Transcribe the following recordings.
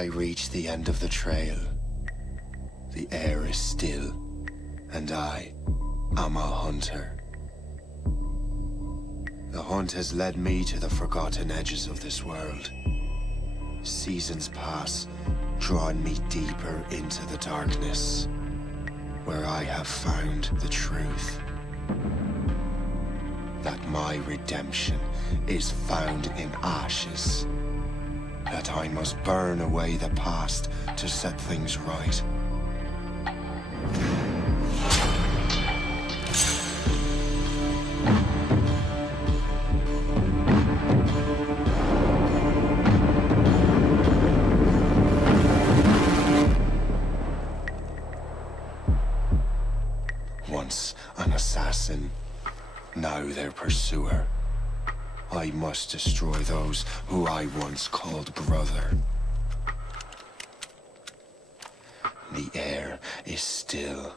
I reach the end of the trail, the air is still, and I am a hunter. The hunt has led me to the forgotten edges of this world. Seasons pass, drawing me deeper into the darkness, where I have found the truth. That my redemption is found in ashes. That I must burn away the past to set things right. Once an assassin, now their pursuer. I must destroy those who I once called brother. The air is still,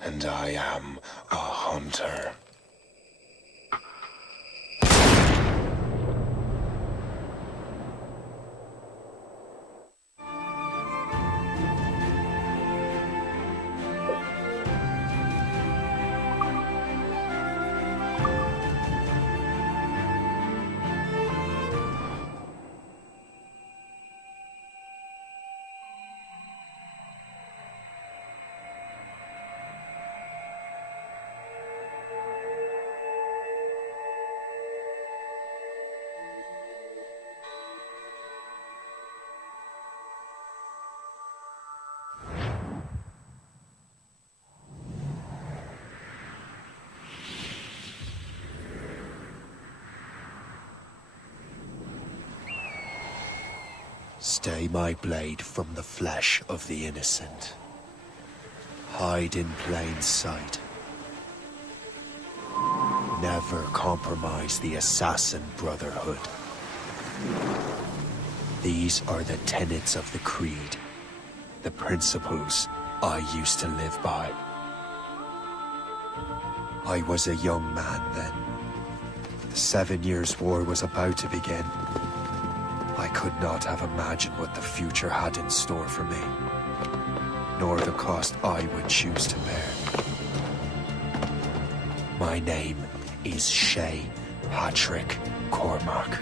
and I am a hunter. Stay my blade from the flesh of the innocent. Hide in plain sight. Never compromise the Assassin Brotherhood. These are the tenets of the Creed, the principles I used to live by. I was a young man then. The 7 Years' War was about to begin. I could not have imagined what the future had in store for me, nor the cost I would choose to bear. My name is Shay Patrick Cormac.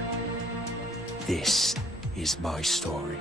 This is my story.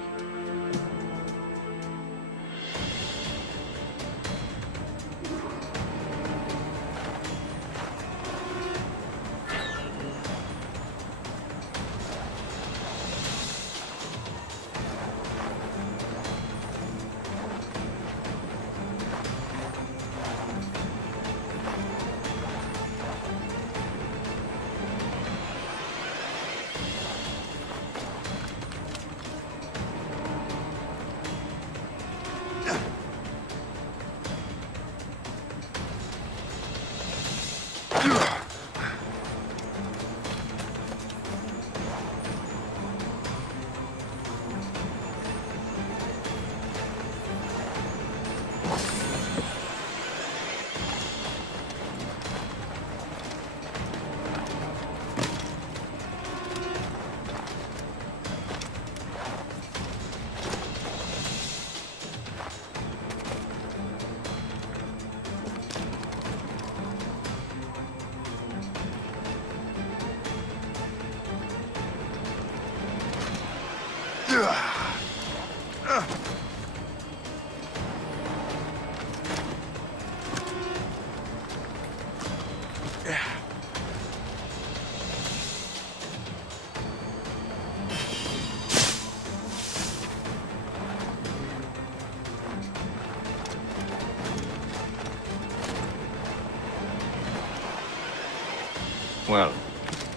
Well,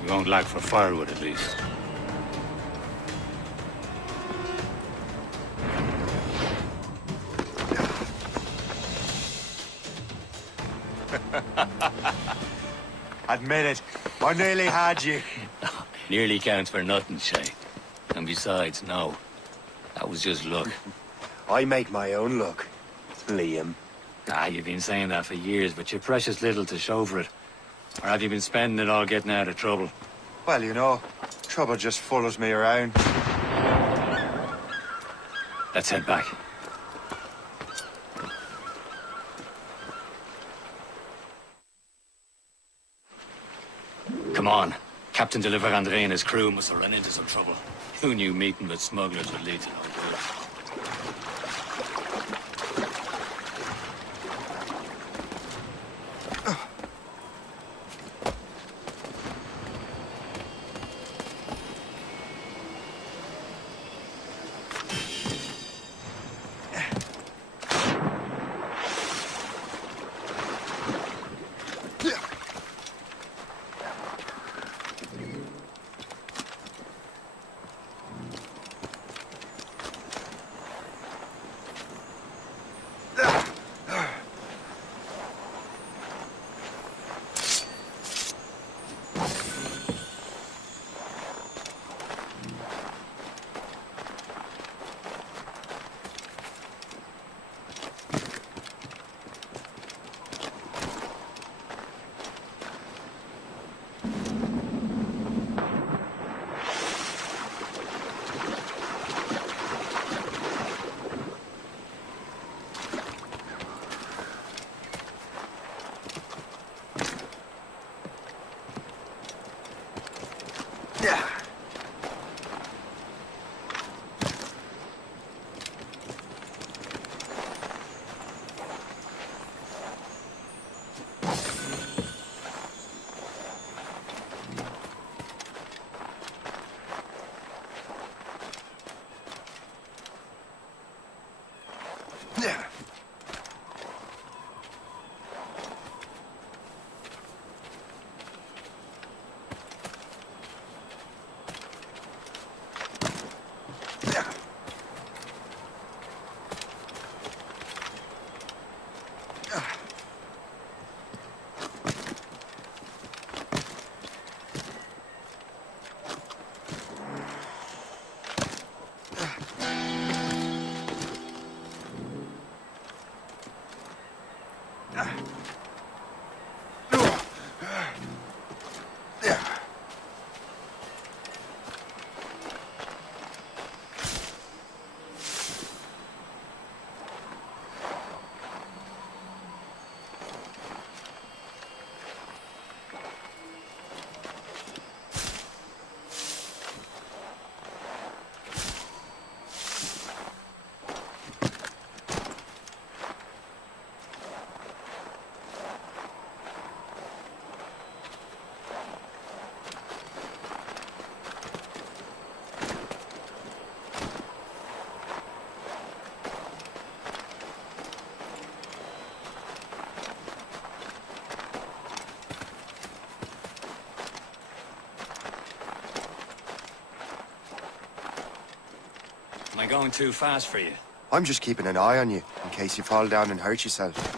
we won't lack for firewood at least. Admit it, I nearly had you. Nearly counts for nothing, Shay. And besides, no. That was just luck. I make my own luck, Liam. You've been saying that for years, but you're precious little to show for it. Or have you been spending it all getting out of trouble? Well, you know, trouble just follows me around. Let's head back. Come on. Captain de Andre and his crew must have run into some trouble. Who knew meeting with smugglers would lead to no good? Am I going too fast for you? I'm just keeping an eye on you, in case you fall down and hurt yourself.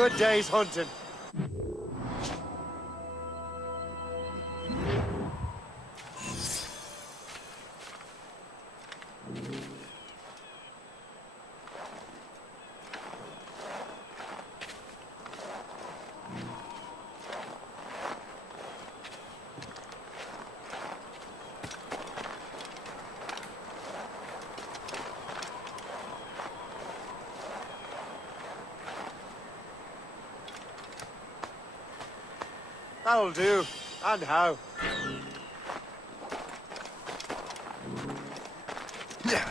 good day's hunting. That'll do. And how? Yeah.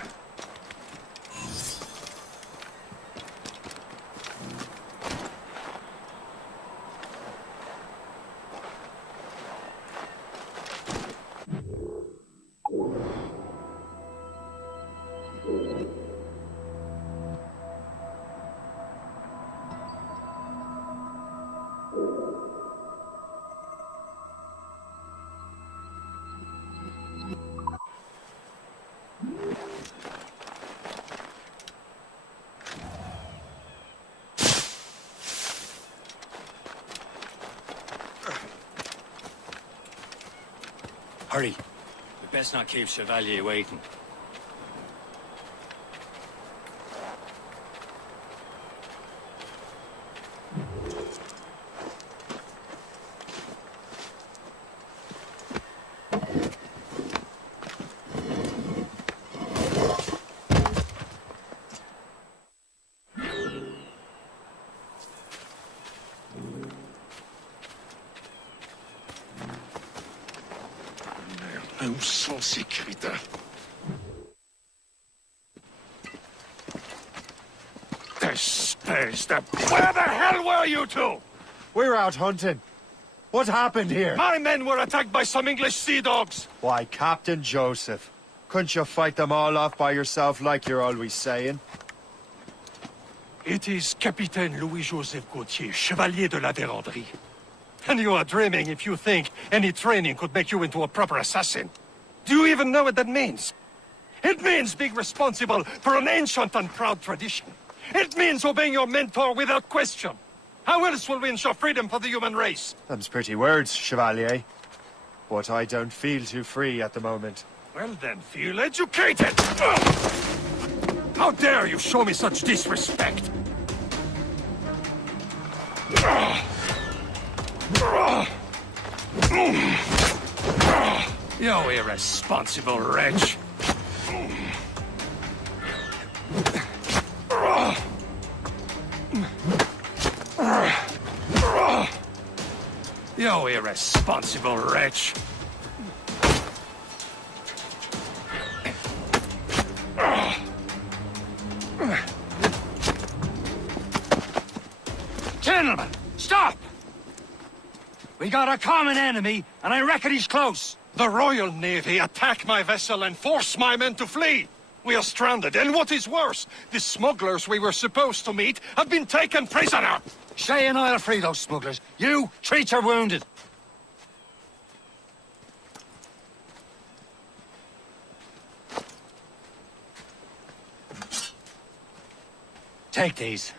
Hurry. We best not keep Chevalier waiting. Où sont ces crétins? Where the hell were you two? We're out hunting. What happened here? My men were attacked by some English sea dogs. Why, Captain Joseph. Couldn't you fight them all off by yourself like you're always saying? It is Capitaine Louis-Joseph Gauthier, Chevalier de la Vérendrye. And you are dreaming if you think any training could make you into a proper assassin. Do you even know what that means? It means being responsible for an ancient and proud tradition. It means obeying your mentor without question. How else will we ensure freedom for the human race? Them's pretty words, Chevalier. But I don't feel too free at the moment. Well then, feel educated! How dare you show me such disrespect? You irresponsible wretch! You irresponsible wretch! Gentlemen, stop! We got a common enemy, and I reckon he's close. The Royal Navy attack my vessel and force my men to flee. We are stranded, and what is worse, the smugglers we were supposed to meet have been taken prisoner. Shay and I'll free those smugglers. You, treat your wounded. Take these.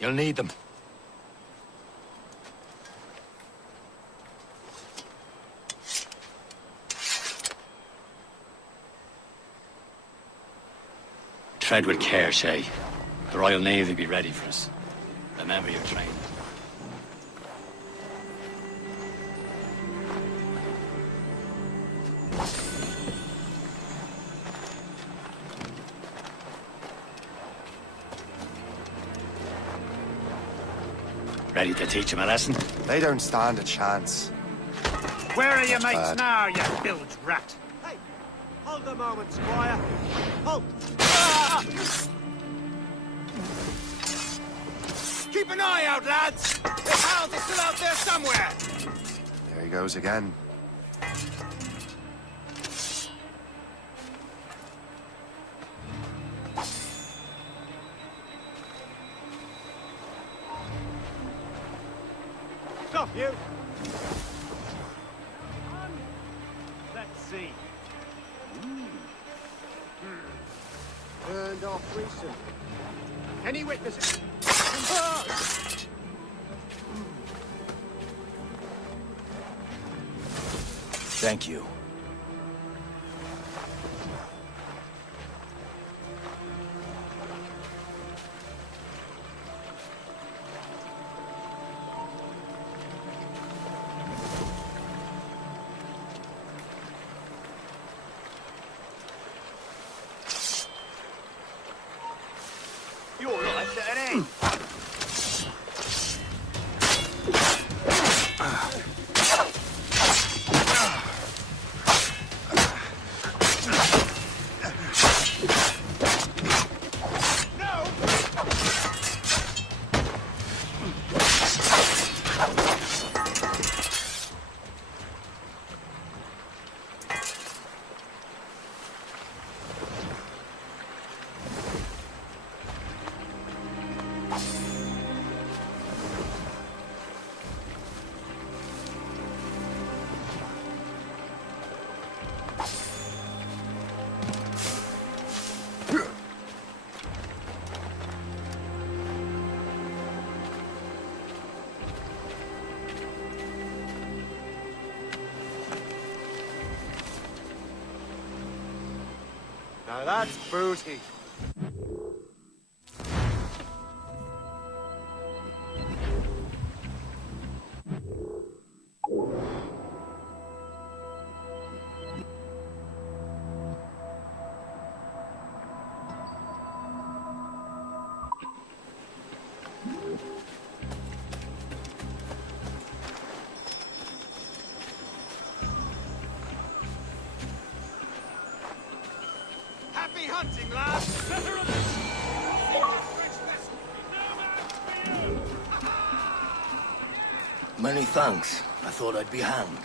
You'll need them. Tread with care, Shay. The Royal Navy will be ready for us. Remember your training. Ready to teach him a lesson? They don't stand a chance. Where are your mates bad. now, you bilge rat? Hey, hold a moment, Squire. Halt! Keep an eye out, lads! The pals are still out there somewhere! There he goes again. Stop, you! Let's see. Turned off recent. Any witnesses? Thank you. Your life's at an end. Now that's booty. Happy hunting, lads! Many thanks. I thought I'd be hanged.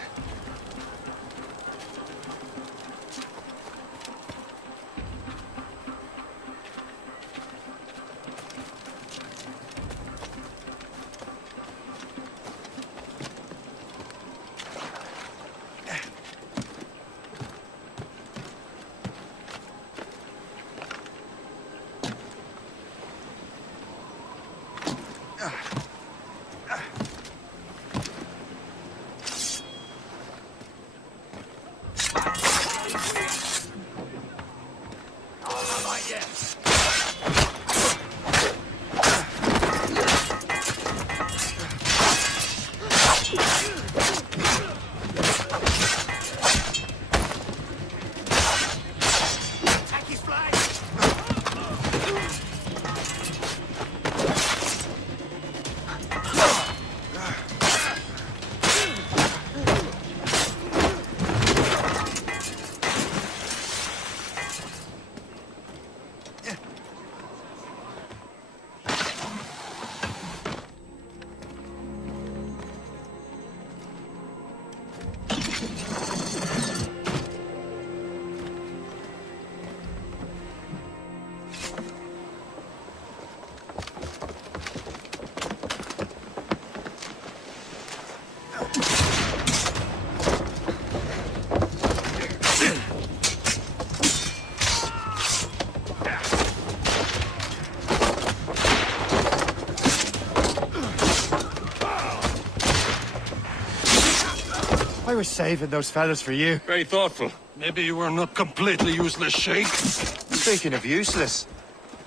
I was saving those fellas for you. Very thoughtful. Maybe you were not completely useless, Sheikh. Speaking of useless,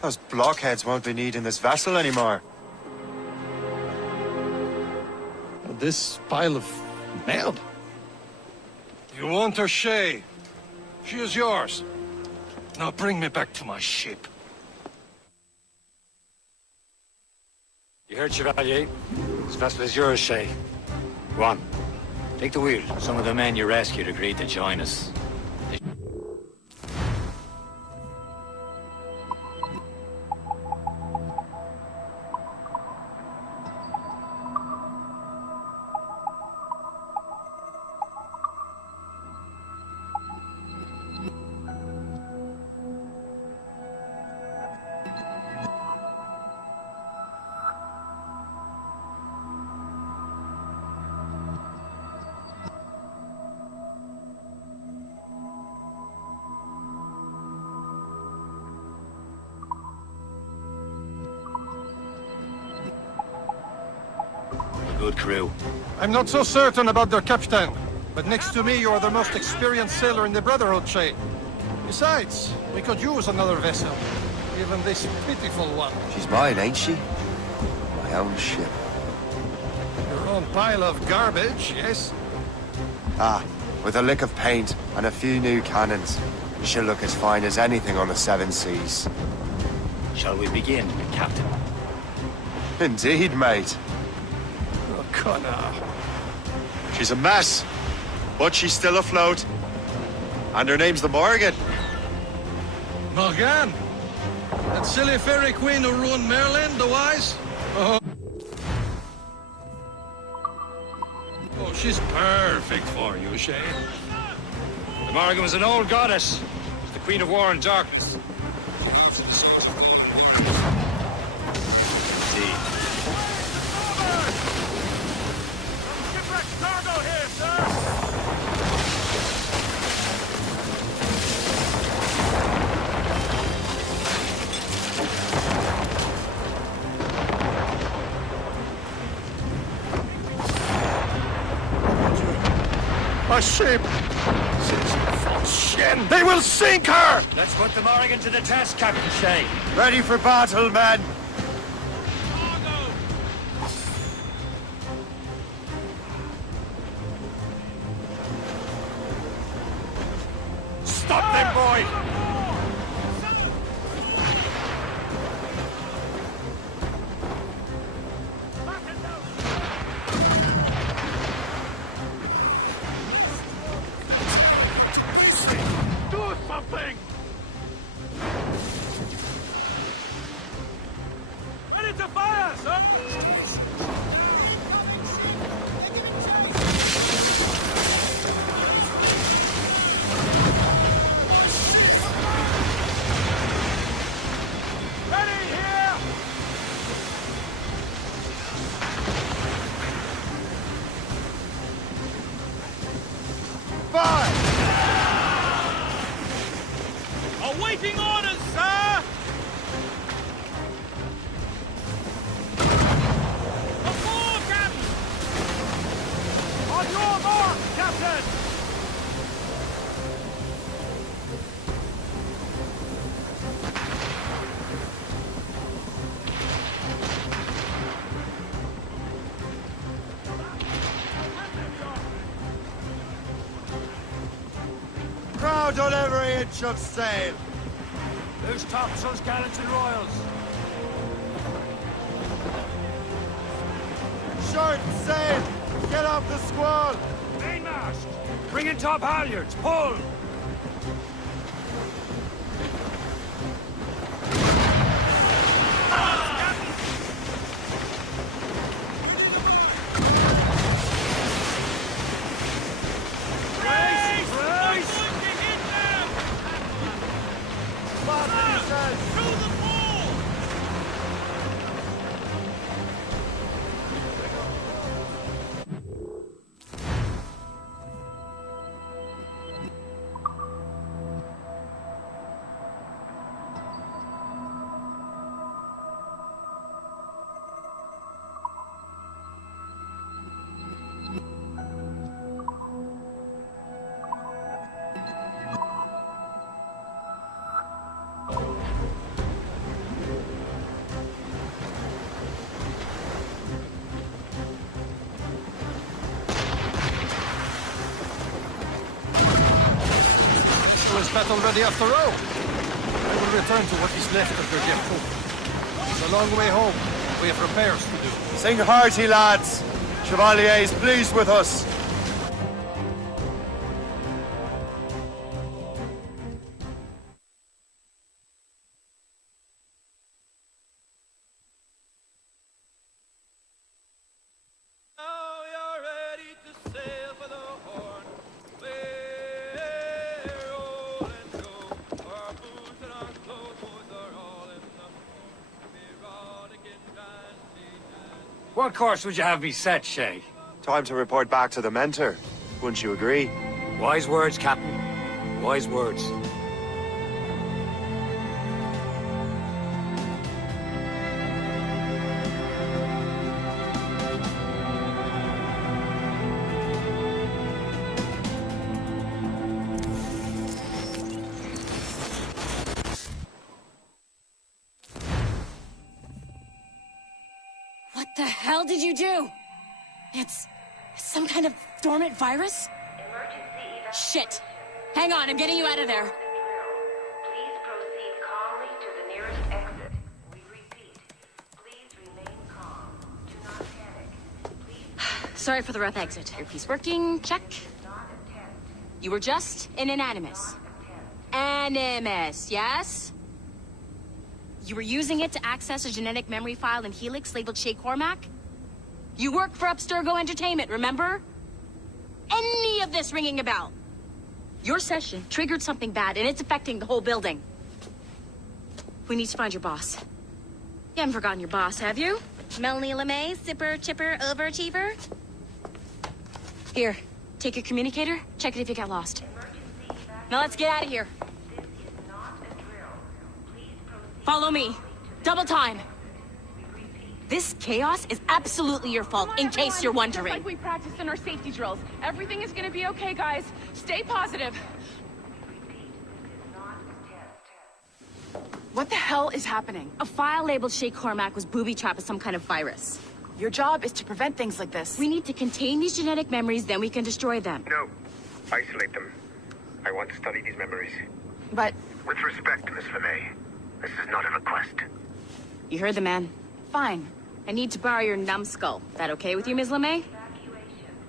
those blockheads won't be needing this vessel anymore. This pile of mail? You want her, Shay? She is yours. Now bring me back to my ship. You heard, Chevalier? This vessel is yours, Shay. Go on. Take the wheel. Some of the men you rescued agreed to join us. Good crew. I'm not so certain about their captain. But next to me, you're the most experienced sailor in the Brotherhood, Shay. Besides, we could use another vessel. Even this pitiful one. She's mine, ain't she? My own ship. Your own pile of garbage, yes? Ah, with a lick of paint and a few new cannons, she'll look as fine as anything on the seven seas. Shall we begin, Captain? Indeed, mate. Oh, Connor. She's a mess, but she's still afloat. And her name's the Morgan. Morgan? That silly fairy queen who ruined Merlin, the wise? Oh. Oh, she's perfect for you, Shay. The Morgan was an old goddess. The Queen of War and Darkness. Shipwrecked cargo here, sir! A ship! Shin! They will sink her! Let's put the Morgan to the test, Captain Shay. Ready for battle, men! Stop them, boy! Do something! Ready to fire, sir! Ready here! Fire! Awaiting orders, sir! Before, Captain! On your mark, Captain! Crowd on every inch of sail! Who's topsails, gallants, and royals? Short sail! Get off the squall! Mainmast! Bring in top halyards! Pull! Was battle ready after all? I will return to what is left of your gift. It's a long way home. We have repairs to do. Sing hearty, lads! Chevalier is pleased with us. Now you're ready to sail for the Horn. Roll and go. Our boots and our clothes are all in the morn. Be rollicking, dancing. What course would you have me set, Shay? Time to report back to the mentor. Wouldn't you agree? Wise words, Captain. Wise words. hell did you do? It's some kind of dormant virus? Shit. Hang on, I'm getting you out of there. Please proceed calmly to the nearest exit. We repeat, please remain calm. Do not panic. Please Sorry for the rough exit. Earpiece working, check. not attempt. You were just in an Animus. Animus, yes? You were using it to access a genetic memory file in Helix labeled Shay Cormac? You work for Abstergo Entertainment, remember? Any of this ringing a bell? Your session triggered something bad, and it's affecting the whole building. We need to find your boss. You haven't forgotten your boss, have you? Melanie LeMay, zipper, chipper, overachiever? Here, take your communicator, check it if you get lost. Now let's get out of here. This is not a drill. Please proceed. Follow me. Double time. This chaos is absolutely your fault, in case you're wondering. Just like we practiced in our safety drills. Everything is gonna be okay, guys. Stay positive. What the hell is happening? A file labeled Shay Cormac was booby-trapped with some kind of virus. Your job is to prevent things like this. We need to contain these genetic memories, then we can destroy them. No. Isolate them. I want to study these memories. But With respect, Miss LeMay, this is not a request. You heard the man. fine. I need to borrow your numbskull. That okay with you, Ms. LeMay?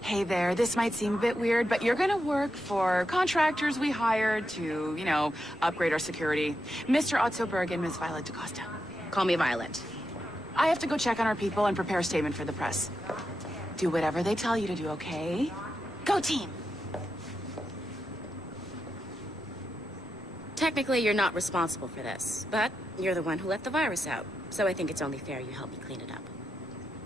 Hey there, this might seem a bit weird, but you're gonna work for contractors we hired to, you know, upgrade our security. Mr. Ottoberg and Ms. Violet DaCosta. Call me Violet. I have to go check on our people and prepare a statement for the press. Do whatever they tell you to do, okay? Go team! Technically, you're not responsible for this, but you're the one who let the virus out. So I think it's only fair you help me clean it up.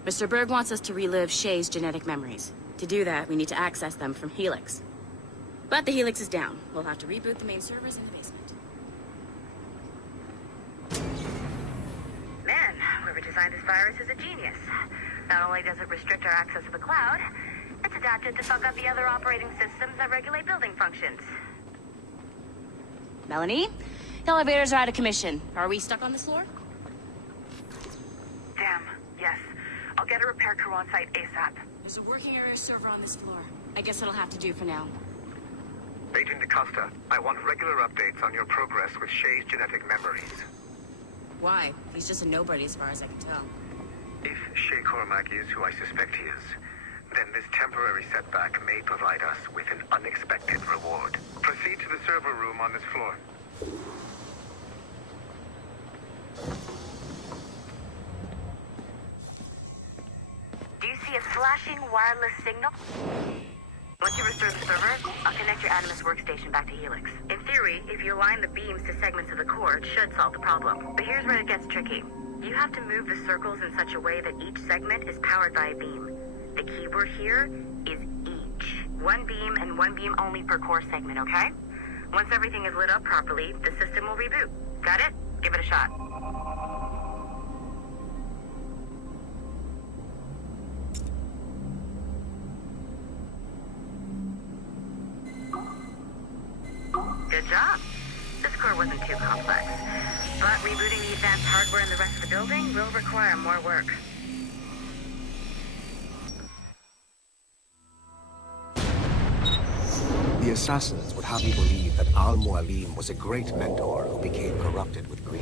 Mr. Berg wants us to relive Shay's genetic memories. To do that, we need to access them from Helix. But the Helix is down. We'll have to reboot the main servers in the basement. Man, whoever designed this virus is a genius. Not only does it restrict our access to the cloud, it's adapted to fuck up the other operating systems that regulate building functions. Melanie? The elevators are out of commission. Are we stuck on this floor? Damn, yes. I'll get a repair crew on site ASAP. There's a working area server on this floor. I guess it'll have to do for now. Agent DaCosta, I want regular updates on your progress with Shay's genetic memories. Why? He's just a nobody as far as I can tell. If Shay Cormac is who I suspect he is, then this temporary setback may provide us with an unexpected reward. Proceed to the server room on this floor. Do you see a flashing wireless signal? Once you restore the server, I'll connect your Animus workstation back to Helix. In theory, if you align the beams to segments of the core, it should solve the problem. But here's where it gets tricky. You have to move the circles in such a way that each segment is powered by a beam. The keyword here is each. One beam and one beam only per core segment, okay? Once everything is lit up properly, the system will reboot. Got it? Give it a shot. Good job. This core wasn't too complex. But rebooting the advanced hardware in the rest of the building will require more work. The Assassins would have you believe that Al-Mualim was a great mentor who became corrupted with greed,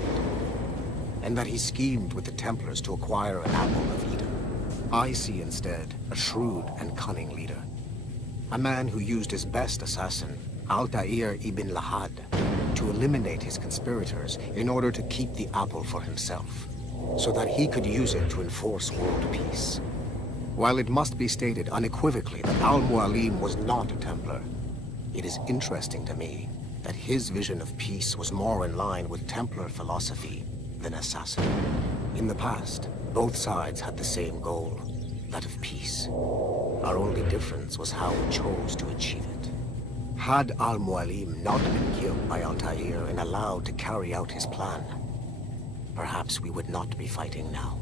and that he schemed with the Templars to acquire an apple of Eden. I see instead a shrewd and cunning leader. A man who used his best assassin, Altair ibn Lahad, to eliminate his conspirators in order to keep the apple for himself, so that he could use it to enforce world peace. While it must be stated unequivocally that Al-Mualim was not a Templar, it is interesting to me that his vision of peace was more in line with Templar philosophy than Assassin. In the past, both sides had the same goal, that of peace. Our only difference was how we chose to achieve it. Had Al-Mualim not been killed by Altair and allowed to carry out his plan, perhaps we would not be fighting now.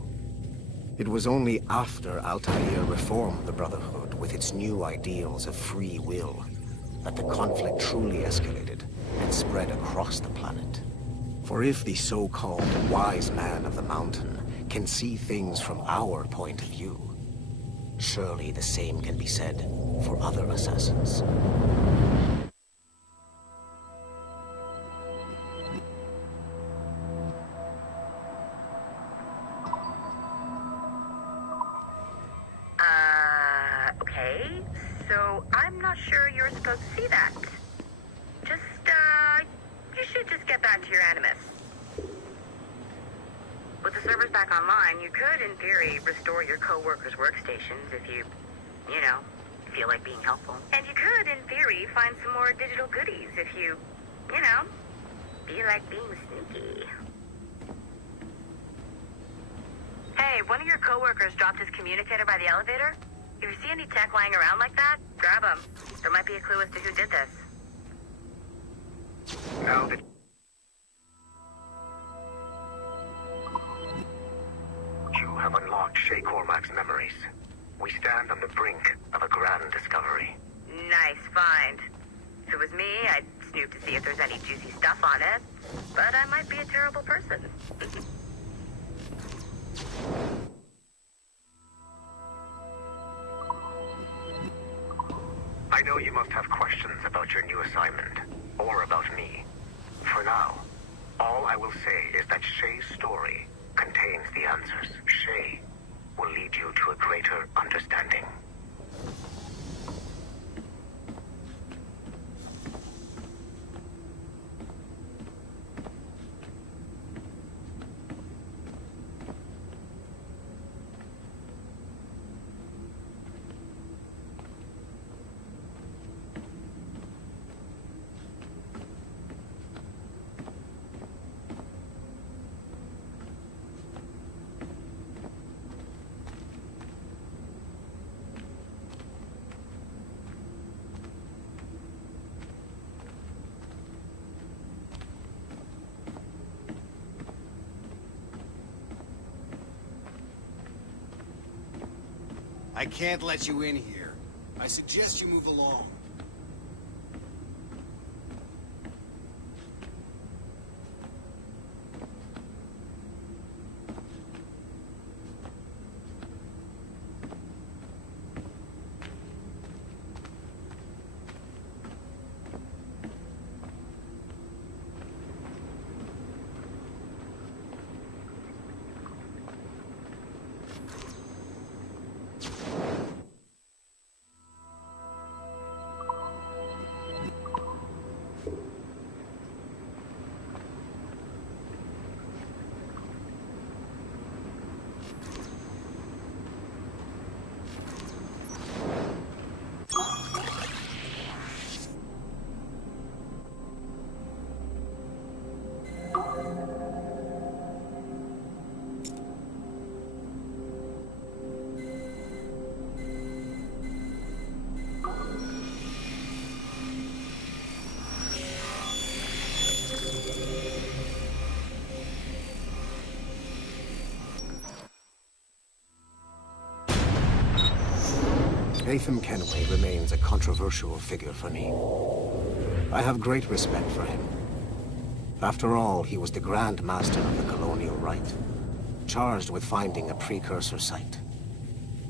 It was only after Altair reformed the Brotherhood with its new ideals of free will that the conflict truly escalated and spread across the planet. For if the so-called wise man of the mountain can see things from our point of view. Surely the same can be said for other assassins. Okay. So I'm not sure you're supposed to see that. Just, you should just get back to your Animus. With the servers back online, you could, in theory, restore your co-workers' workstations if you know, feel like being helpful. And you could, in theory, find some more digital goodies if you know, feel like being sneaky. Hey, one of your co-workers dropped his communicator by the elevator. If you see any tech lying around like that, grab them. There might be a clue as to who did this. Now that you have unlocked Shay Cormac's memories, we stand on the brink of a grand discovery. Nice find. If it was me, I'd snoop to see if there's any juicy stuff on it. But I might be a terrible person. I know you must have questions about your new assignment, or about me. For now, all I will say is that Shay's story contains the answers. Shay will lead you to a greater understanding. I can't let you in here. I suggest you move along. Nathan Kenway remains a controversial figure for me. I have great respect for him. After all, he was the Grand Master of the Colonial Rite, charged with finding a precursor site.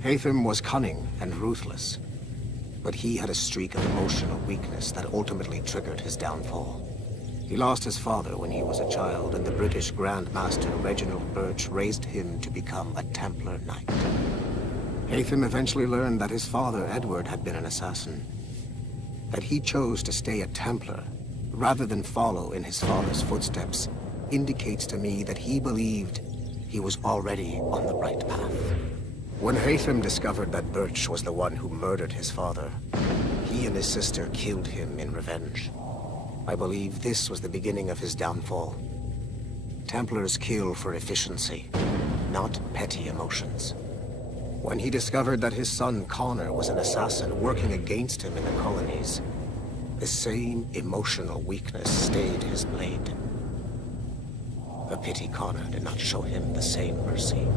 Hatham was cunning and ruthless, but he had a streak of emotional weakness that ultimately triggered his downfall. He lost his father when he was a child, and the British Grand Master Reginald Birch raised him to become a Templar Knight. Hatham eventually learned that his father, Edward, had been an assassin. That he chose to stay a Templar, rather than follow in his father's footsteps, indicates to me that he believed he was already on the right path. When Hatham discovered that Birch was the one who murdered his father, he and his sister killed him in revenge. I believe this was the beginning of his downfall. Templars kill for efficiency, not petty emotions. When he discovered that his son Connor was an assassin working against him in the colonies, the same emotional weakness stayed his blade. A pity Connor did not show him the same mercy.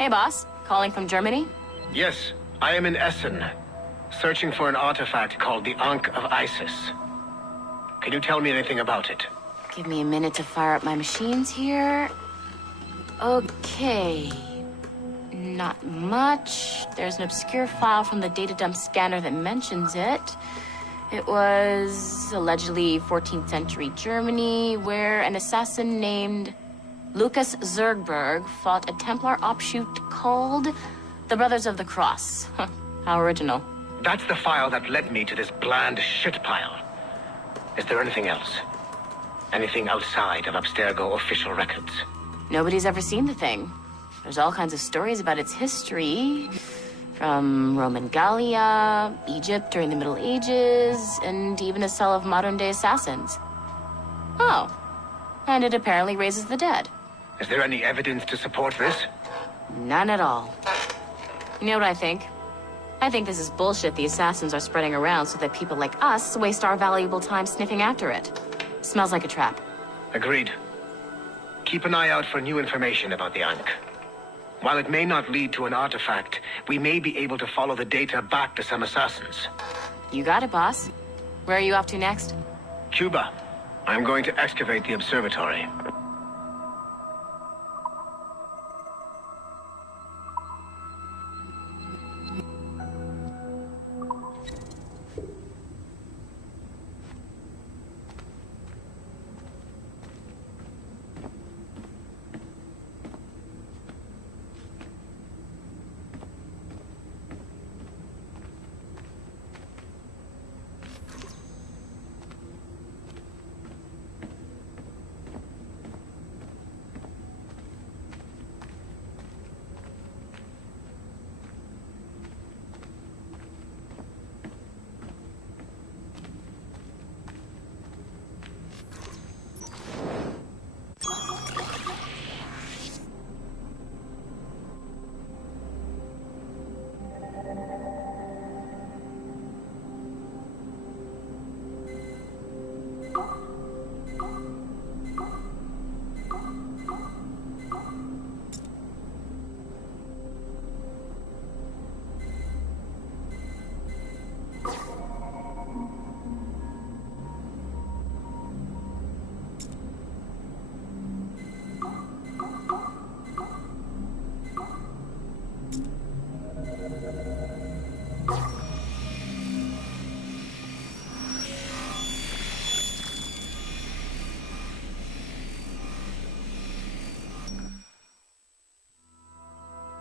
Hey, boss. Calling from Germany? Yes, I am in Essen, searching for an artifact called the Ankh of Isis. Can you tell me anything about it? Give me a minute to fire up my machines here. Okay. Not much. There's an obscure file from the data dump scanner that mentions it. It was allegedly 14th century Germany, where an assassin named Lucas Zergberg fought a Templar offshoot called the Brothers of the Cross. Huh, how original. That's the file that led me to this bland shit pile. Is there anything else? Anything outside of Abstergo official records? Nobody's ever seen the thing. There's all kinds of stories about its history. From Roman Gallia, Egypt during the Middle Ages, and even a cell of modern-day assassins. Oh. And it apparently raises the dead. Is there any evidence to support this? None at all. You know what I think? I think this is bullshit the Assassins are spreading around so that people like us waste our valuable time sniffing after it. Smells like a trap. Agreed. Keep an eye out for new information about the Ankh. While it may not lead to an artifact, we may be able to follow the data back to some assassins. You got it, boss. Where are you off to next? Cuba. I'm going to excavate the observatory.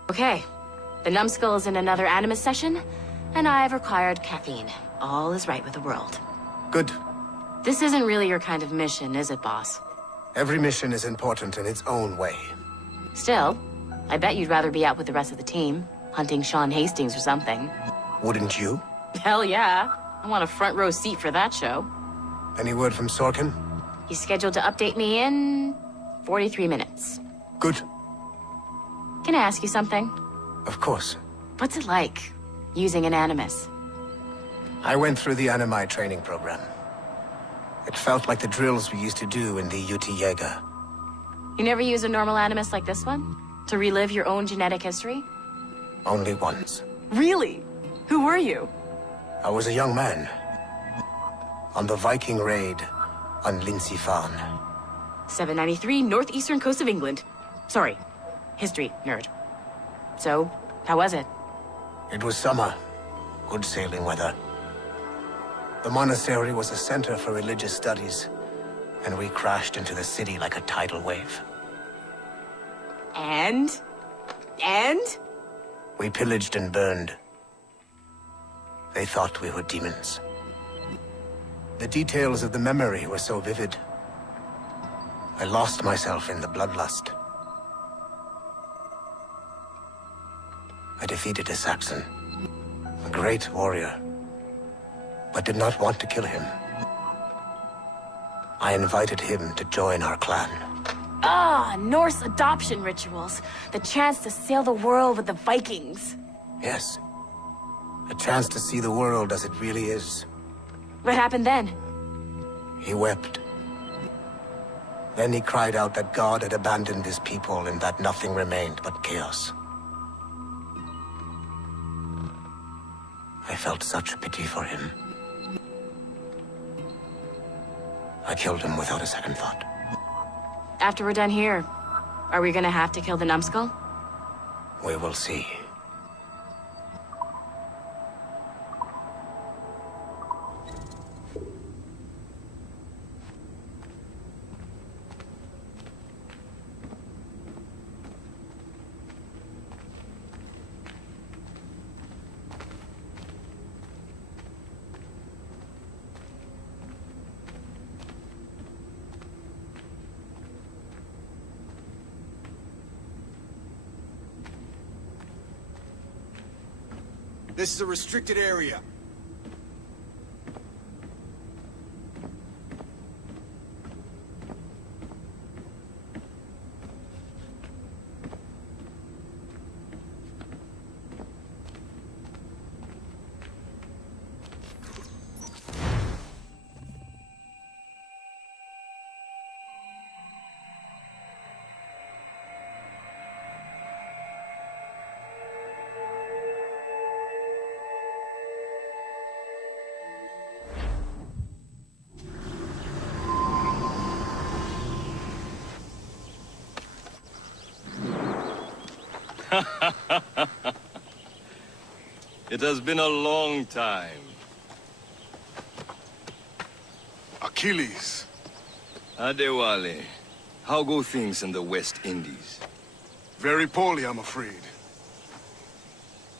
Okay. The numbskull is in another Animus session, and I've required caffeine. All is right with the world. Good. This isn't really your kind of mission, is it, boss? Every mission is important in its own way. Still, I bet you'd rather be out with the rest of the team, hunting Sean Hastings or something. Wouldn't you? Hell yeah. I want a front row seat for that show. Any word from Sorkin? He's scheduled to update me in 43 minutes. Good. Can I ask you something? Of course. What's it like, using an Animus? I went through the Animi training program. It felt like the drills we used to do in the UT Jaeger. You never use a normal Animus like this one? To relive your own genetic history? Only once. Really? Who were you? I was a young man. On the Viking raid on Lindsey Farn. 793, northeastern coast of England. Sorry, history nerd. So, how was it? It was summer. Good sailing weather. The monastery was a center for religious studies, and we crashed into the city like a tidal wave. And? We pillaged and burned. They thought we were demons. The details of the memory were so vivid. I lost myself in the bloodlust. I defeated a Saxon, a great warrior, but did not want to kill him. I invited him to join our clan. Ah, Norse adoption rituals. The chance to sail the world with the Vikings. Yes. A chance to see the world as it really is. What happened then? He wept. Then he cried out that God had abandoned his people and that nothing remained but chaos. I felt such pity for him. I killed him without a second thought. After we're done here, are we gonna have to kill the numbskull? We will see. This is a restricted area. It has been a long time. Achilles. Adewale, how go things in the West Indies? Very poorly, I'm afraid.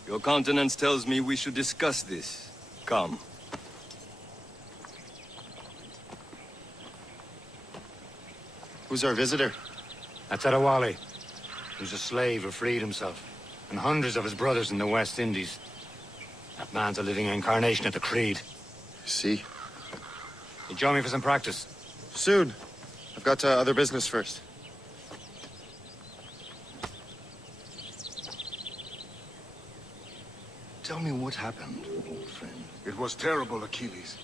Your countenance tells me we should discuss this. Come. Who's our visitor? That's Adewale. He was a slave who freed himself, and hundreds of his brothers in the West Indies. That man's a living incarnation of the Creed. See? You join me for some practice? Soon. I've got other business first. Tell me what happened, old friend. It was terrible, Achilles.